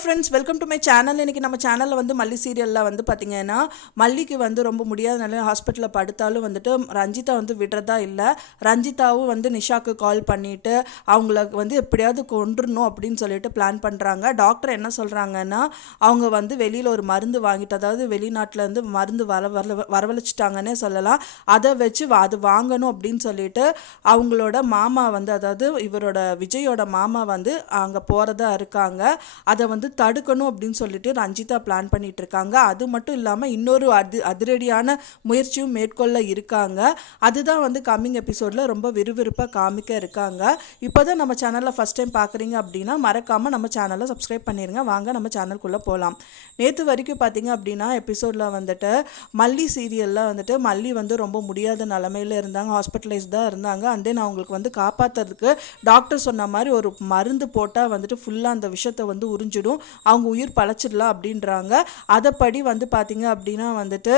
Friends welcome to my channel இன்றைக்கி நம்ம சேனலில் வந்து மல்லி சீரியலில் வந்து பார்த்திங்கன்னா மல்லிக்கு வந்து ரொம்ப முடியாத நிலையில் ஹாஸ்பிட்டலில் படுத்தாலும் வந்துட்டு ரஞ்சிதா வந்து விடுறதா இல்லை. ரஞ்சிதாவும் வந்து நிஷாக்கு கால் பண்ணிவிட்டு அவங்கள வந்து எப்படியாவது கொண்டுடணும் அப்படின்னு சொல்லிட்டு பிளான் பண்ணுறாங்க டாக்டர் என்ன சொல்கிறாங்கன்னா அவங்க வந்து வெளியில் ஒரு மருந்து வாங்கிட்டு அதாவது வெளிநாட்டிலேருந்து மருந்து வர வர வரவழைச்சிட்டாங்கன்னே சொல்லலாம். அதை வச்சு அது வாங்கணும் அப்படின்னு சொல்லிட்டு அவங்களோட மாமா வந்து அதாவது இவரோட விஜயோட மாமா வந்து அங்கே போகிறதா இருக்காங்க. அதை வந்து தடுக்கணும் அப்படின்னு சொல்லிட்டு ரஞ்சிதா பிளான் பண்ணிட்டு இருக்காங்க அது மட்டும் இல்லாமல் இன்னொரு அது அதிரடியான முயற்சியும் மேற்கொள்ள இருக்காங்க. அதுதான் வந்து கம்மிங் எபிசோடில் ரொம்ப விறுவிறுப்பாக காமிக்க இருக்காங்க. இப்போ தான் நம்ம சேனலில் ஃபஸ்ட் டைம் பார்க்குறீங்க அப்படின்னா மறக்காமல் நம்ம சேனலை சப்ஸ்கிரைப் பண்ணிடுங்க வாங்க நம்ம சேனல்குள்ளே போகலாம் நேற்று வரைக்கும் பார்த்தீங்க அப்படின்னா எபிசோடில் வந்துட்டு மல்லி சீரியலில் வந்துட்டு மல்லி வந்து ரொம்ப முடியாத நிலமையில இருந்தாங்க. ஹாஸ்பிட்டலைஸ்டாக இருந்தாங்க. அண்ட் தென் அவங்களுக்கு வந்து காப்பாற்றுறதுக்கு டாக்டர் சொன்ன மாதிரி ஒரு மருந்து போட்டால் வந்துட்டு ஃபுல்லாக அந்த விஷயத்தை வந்து உறிஞ்சிடும். அவங்க உயிர் பழச்சிடலாம் அப்படின்றாங்க. அதைப்படி வந்து பார்த்தீங்க அப்படின்னா வந்துட்டு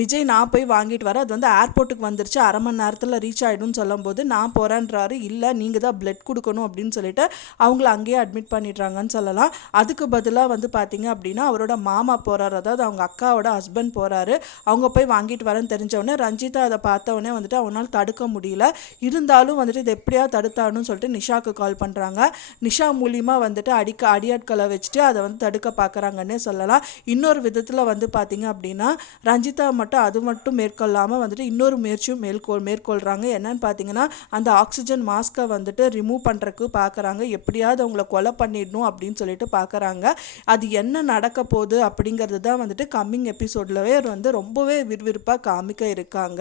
விஜய் நான் போய் வாங்கிட்டு வரேன். அது வந்து ஏர்போர்ட்டுக்கு வந்துருச்சு. அரை மணி நேரத்தில் ரீச் ஆகிடும்னு சொல்லும்போது நான் போகிறேன்றாரு இல்லை நீங்கள் தான் பிளட் கொடுக்கணும் அப்படின்னு சொல்லிட்டு அவங்கள அங்கேயே அட்மிட் பண்ணிடுறாங்கன்னு சொல்லலாம். அதுக்கு பதிலாக வந்து பார்த்தீங்க அப்படின்னா அவரோட மாமா போகிறாரு அதாவது அவங்க அக்காவோட ஹஸ்பண்ட் போகிறாரு அவங்க போய் வாங்கிட்டு வரேன்னு தெரிஞ்சவொடனே ரஞ்சிதா அதை பார்த்தவொடனே வந்துட்டு அவனால் தடுக்க முடியல. இருந்தாலும் வந்துட்டு இது எப்படியா தடுத்தானுன்னு சொல்லிட்டு நிஷாக்கு கால் பண்ணுறாங்க நிஷா மூலியமாக வந்துட்டு அடிக்க அடியாட்களை வச்சுட்டு அதை வந்து தடுக்க பார்க்குறாங்கன்னே சொல்லலாம். இன்னொரு விதத்தில் வந்து பார்த்திங்க அப்படின்னா ரஞ்சிதா மட்டும் அது மட்டும் மேற்கொள்ளாமல் வந்துட்டு இன்னொரு முயற்சியும் மேற்கொள் மேற்கொள்கிறாங்க என்னன்னு பார்த்தீங்கன்னா அந்த ஆக்சிஜன் மாஸ்க்கை வந்துட்டு ரிமூவ் பண்ணுறதுக்கு பார்க்குறாங்க எப்படியாவது அவங்கள கொலை பண்ணிடணும் அப்படின்னு சொல்லிட்டு பார்க்குறாங்க அது என்ன நடக்க போகுது அப்படிங்கிறது தான் வந்துட்டு கம்மிங் எபிசோட்லவே வந்து ரொம்பவே விறுவிறுப்பாக காமிக்க இருக்காங்க.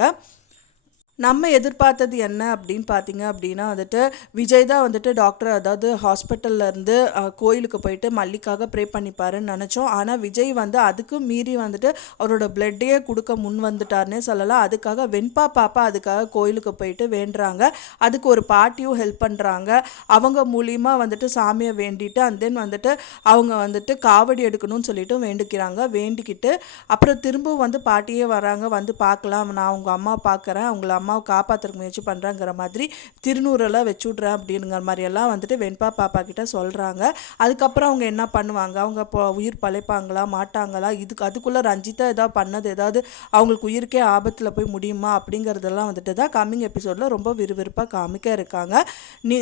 நம்ம எதிர்பார்த்தது என்ன அப்படின்னு பார்த்தீங்க அப்படின்னா வந்துட்டு விஜய் தான் வந்துட்டு டாக்டர் அதாவது ஹாஸ்பிட்டல்லேருந்து கோயிலுக்கு போயிட்டு மல்லிக்காக ப்ரே பண்ணிப்பாருன்னு நினச்சோம். ஆனால் விஜய் வந்து அதுக்கு மீறி வந்துட்டு அவரோட பிளட்டையே கொடுக்க முன் வந்துட்டார்னே சொல்லலாம். அதுக்காக வெண்பா பாப்பா அதுக்காக கோயிலுக்கு போயிட்டு வேண்டுறாங்க. அதுக்கு ஒரு பாட்டியும் ஹெல்ப் பண்ணுறாங்க அவங்க மூலியமாக வந்துட்டு சாமியை வேண்டிட்டு அண்ட் தென் வந்துட்டு அவங்க வந்துட்டு காவடி எடுக்கணும்னு சொல்லிட்டு வேண்டிக்கிறாங்க. வேண்டிக்கிட்டு அப்புறம் திரும்பவும் வந்து பாட்டியே வராங்க. வந்து பார்க்கலாம். நான் உங்கள் அம்மா பார்க்குறேன். அவங்கள அம்மாவை காப்பாற்றுறக்கு முயற்சி பண்ணுறாங்கிற மாதிரி திருநூறெல்லாம் வச்சு விட்றேன் அப்படிங்கிற மாதிரியெல்லாம் வந்துட்டு வெண்பா பாப்பா கிட்ட சொல்கிறாங்க அதுக்கப்புறம் அவங்க என்ன பண்ணுவாங்க? அவங்க இப்போ உயிர் பழைப்பாங்களா? மாட்டாங்களா? இதுக்கு அதுக்குள்ளே ரஞ்சிதா ஏதாவது பண்ணது ஏதாவது அவங்களுக்கு உயிருக்கே ஆபத்தில் போய் முடியுமா? அப்படிங்கிறதெல்லாம் வந்துட்டு தான் கம்மிங் எபிசோடில் ரொம்ப விறுவிறுப்பாக காமிக்க இருக்காங்க. நீ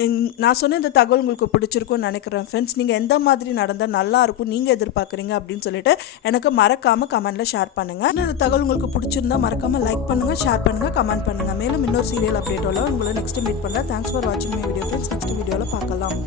நான் சொன்ன இந்த தகவல் உங்களுக்கு பிடிச்சிருக்கும்னு நினைக்கிறேன். ஃப்ரெண்ட்ஸ் நீங்கள் எந்த மாதிரி நடந்தால் நல்லா இருக்கும் நீங்கள் எதிர்பார்க்குறீங்க அப்படின்னு சொல்லிட்டு எனக்கு மறக்காமல் கமெண்ட்டில் ஷேர் பண்ணுங்கள் இந்த தகவல் உங்களுக்கு பிடிச்சிருந்தா மறக்காமல் லைக் பண்ணுங்கள் ஷேர் பண்ணுங்கள் கமெண்ட் பண்ணுங்கள் மேலும் இன்னொரு சீரியல் அப்டேட்டோட உங்களை நெக்ஸ்ட் மீட் பண்ணுறேன் தேங்க்ஸ் ஃபார் வாட்சிங் மை வீடியோ ஃப்ரெண்ட்ஸ் நெக்ஸ்ட் வீடியோவில் பார்க்கலாம்.